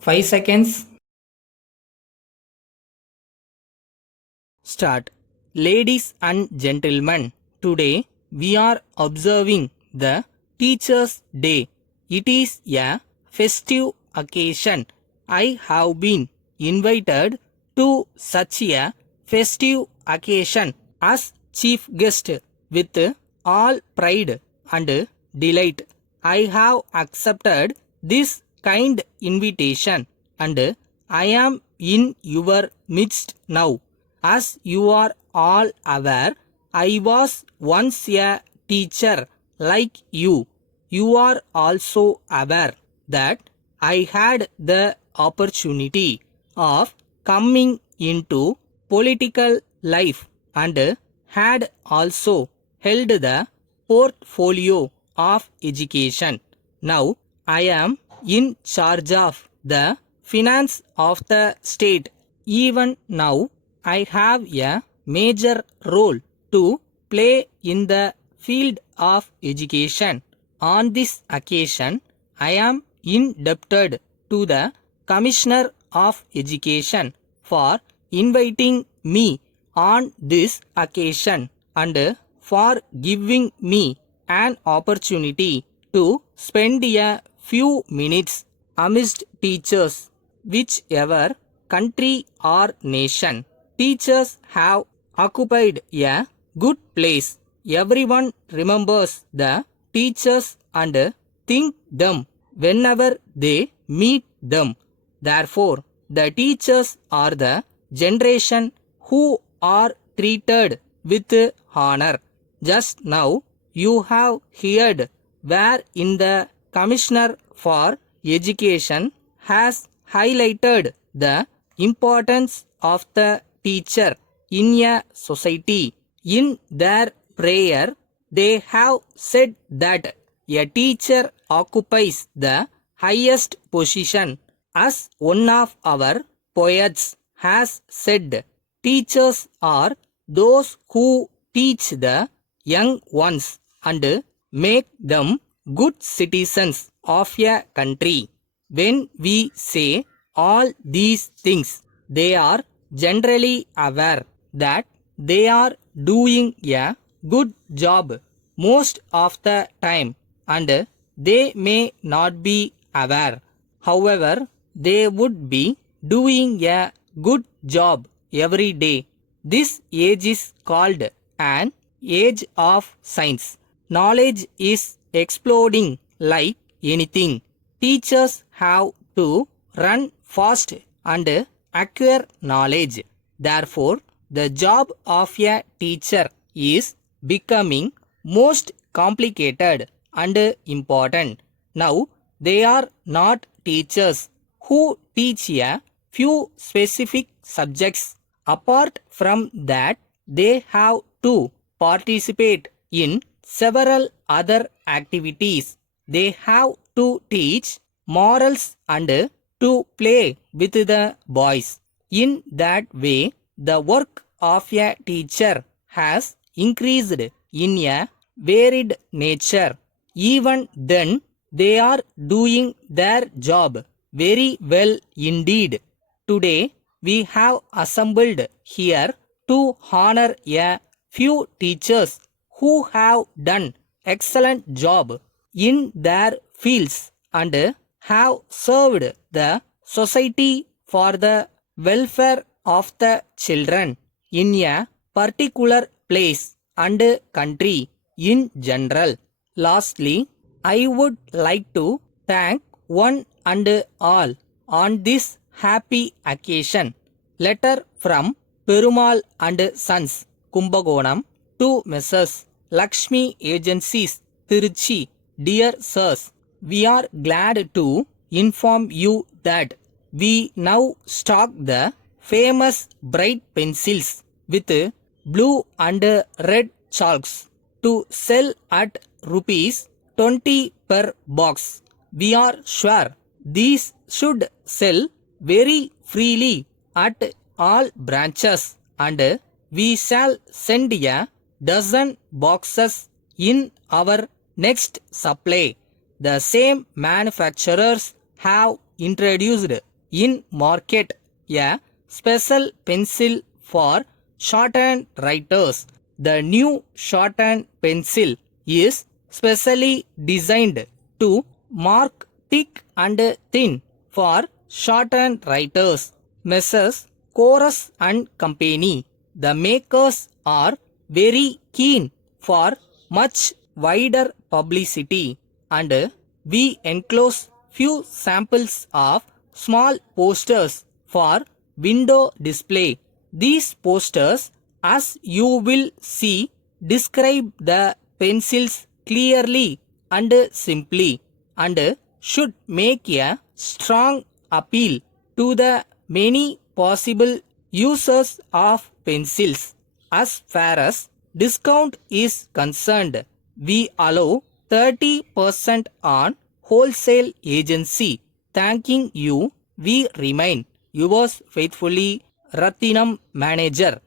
5 seconds. Start. Ladies and gentlemen, today we are observing the Teachers' Day. It is a festive occasion. I have been invited to such a festive occasion as chief guest with all pride and delight. I have accepted this kind invitation and I am in your midst now. As you are all aware, I was once a teacher like you. You are also aware that I had the opportunity of coming into political life and had also held the portfolio of education. Now I am in charge of the finance of the state. Even now I have a major role to play in the field of education. On this occasion, I am indebted to the Commissioner of Education for inviting me on this occasion and for giving me an opportunity to spend a few minutes amidst teachers, whichever country or nation. Teachers have occupied a good place. Everyone remembers the teachers and think them whenever they meet them. Therefore, the teachers are the generation who are treated with honor. Just now, you have heard where in the Commissioner for Education has highlighted the importance of the teacher in a society. In their prayer, they have said that a teacher occupies the highest position. As one of our poets has said, teachers are those who teach the young ones and make them good citizens of a country. When we say all these things, they are generally aware that they are doing a good job most of the time and they may not be aware. However, they would be doing a good job every day. This age is called an age of science. Knowledge is exploding like anything. Teachers have to run fast and acquire knowledge. Therefore, the job of a teacher is becoming most complicated and important. Now, they are not teachers who teach a few specific subjects. Apart from that, they have to participate in several other activities. They have to teach morals and to play with the boys. In that way, the work of a teacher has increased in a varied nature. Even then, they are doing their job very well indeed. Today, we have assembled here to honor a few teachers who have done excellent job in their fields and have served the society for the welfare of the children in a particular place and country in general. Lastly, I would like to thank one and all on this happy occasion. Letter from Perumal and Sons, Kumbakonam to Messrs. Lakshmi Agencies, Tiruchi. Dear Sirs, we are glad to inform you that we now stock the famous bright pencils with blue and red chalks to sell at rupees 20 per box. We are sure these should sell very freely at all branches and we shall send a dozen boxes in our next supply. The same manufacturers have introduced in market a special pencil for shorthand writers. The new shorthand pencil is specially designed to mark thick and thin for shorthand writers. Messrs. Chorus and Company, the makers, are very keen for much wider publicity, and we enclose few samples of small posters for window display. These posters, as you will see, describe the pencils clearly and simply, and should make a strong appeal to the many possible users of pencils. As far as discount is concerned, we allow 30% on wholesale agency. Thanking you, we remain yours faithfully, Ratinam Manager.